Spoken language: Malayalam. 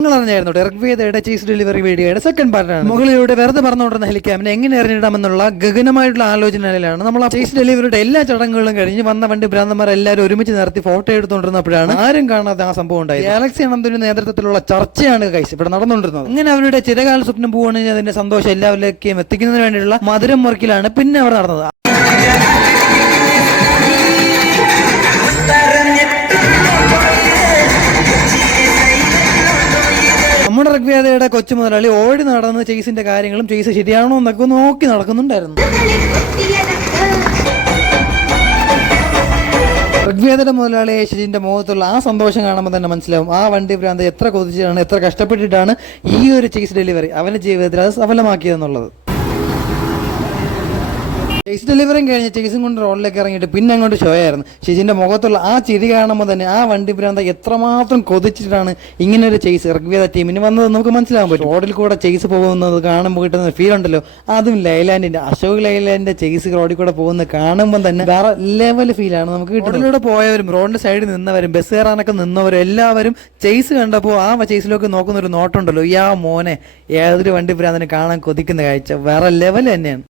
നിങ്ങൾ അറിഞ്ഞായിരുന്നു ടെർഗ്വേദയുടെ ചീസ് ഡെലിവറി വീഡിയോയുടെ സെക്കൻഡ് പാർട്ടാണ് മുകളിലൂടെ വെറുതെ പറഞ്ഞുകൊണ്ടിരുന്ന ഹെലിക്കാമിനെ എങ്ങനെ എറിഞ്ഞിടാമെന്നുള്ള ഗഗനമായിട്ടുള്ള ആലോചനയിലാണ് നമ്മൾ ചീസ് ഡെലിവറിയുടെ എല്ലാ ചടങ്ങുകളും കഴിഞ്ഞ് വന്ന വണ്ടി ഭ്രാന്തന്മാർ എല്ലാവരും ഒരുമിച്ച് നിർത്തി ഫോട്ടോ എടുത്തുകൊണ്ടിരുന്നപ്പോഴാണ് ആരും കാണാതെ ആ സംഭവം ഉണ്ടായത്. ഗാലക്സി അനന്തിന്റെ നേതൃത്വത്തിലുള്ള ചർച്ചയാണ് കൈസ് ഇവിടെ നടന്നുകൊണ്ടിരുന്നത്. അങ്ങനെ അവരുടെ ചിരകാല സ്വപ്നം പോവുകയാണെങ്കിൽ അതിന്റെ സന്തോഷം എല്ലാവരിലേക്കും എത്തിക്കുന്നതിന് വേണ്ടിയുള്ള മധുരം മുറിക്കലാണ് പിന്നെ അവർ നടന്നത്. നമ്മുടെ ഋഗ്വേദയുടെ കൊച്ചു മുതലാളി ഓടി നടന്ന് ചേസിന്റെ കാര്യങ്ങളും ചേസ് ശരിയാണോ എന്നൊക്കെ നോക്കി നടക്കുന്നുണ്ടായിരുന്നു. ഋഗ്വേദയുടെ മുതലാളി യേശുജിന്റെ മുഖത്തുള്ള ആ സന്തോഷം കാണുമ്പോൾ തന്നെ മനസ്സിലാവും. ആ വണ്ടി ഭ്രാന്ത് എത്ര കൊതിച്ചിട്ടാണ് എത്ര കഷ്ടപ്പെട്ടിട്ടാണ് ഈ ഒരു ചേസ് ഡെലിവറി അവന്റെ ജീവിതത്തിൽ അത് സഫലമാക്കിയതെന്നുള്ളത് ചേസ് ഡെലിവറിയും കഴിഞ്ഞ് ചേസും കൊണ്ട് റോഡിലേക്ക് ഇറങ്ങിയിട്ട് പിന്നെ അങ്ങോട്ട് ഷോയായിരുന്നു ചേച്ചിന്റെ മുഖത്തുള്ള ആ ചിരി കാണുമ്പോൾ തന്നെ ആ വണ്ടി ഭ്രാന്ത എത്രമാത്രം കൊതിച്ചിട്ടാണ് ഇങ്ങനെ ഒരു ചേസ് ഋഗ്വേദ ടീമിന് വന്നത് നമുക്ക് മനസ്സിലാകാൻ പറ്റും. റോഡിൽ കൂടെ ചേസ് പോകുന്നത് കാണുമ്പോൾ കിട്ടുന്ന ഫീൽ ഉണ്ടല്ലോ. അതും ലൈലാൻഡിന്റെ അശോക് ലൈലാൻഡിന്റെ ചേസ് റോഡിൽ കൂടെ പോകുന്നത് കാണുമ്പോൾ തന്നെ വേറെ ലെവൽ ഫീലാണ് നമുക്ക് റോഡിലൂടെ പോയവരും റോഡിന്റെ സൈഡിൽ നിന്നവരും ബസ് കയറാനൊക്കെ നിന്നവരും എല്ലാവരും ചേസ് കണ്ടപ്പോൾ ആ ചേസിലേക്ക് നോക്കുന്ന ഒരു നോട്ടുണ്ടല്ലോ ഈ ആ മോനെ ഏതൊരു വണ്ടി ഭ്രാന്തനെ കാണാൻ കൊതിക്കുന്ന കാഴ്ച. വേറെ ലെവൽ തന്നെയാണ്.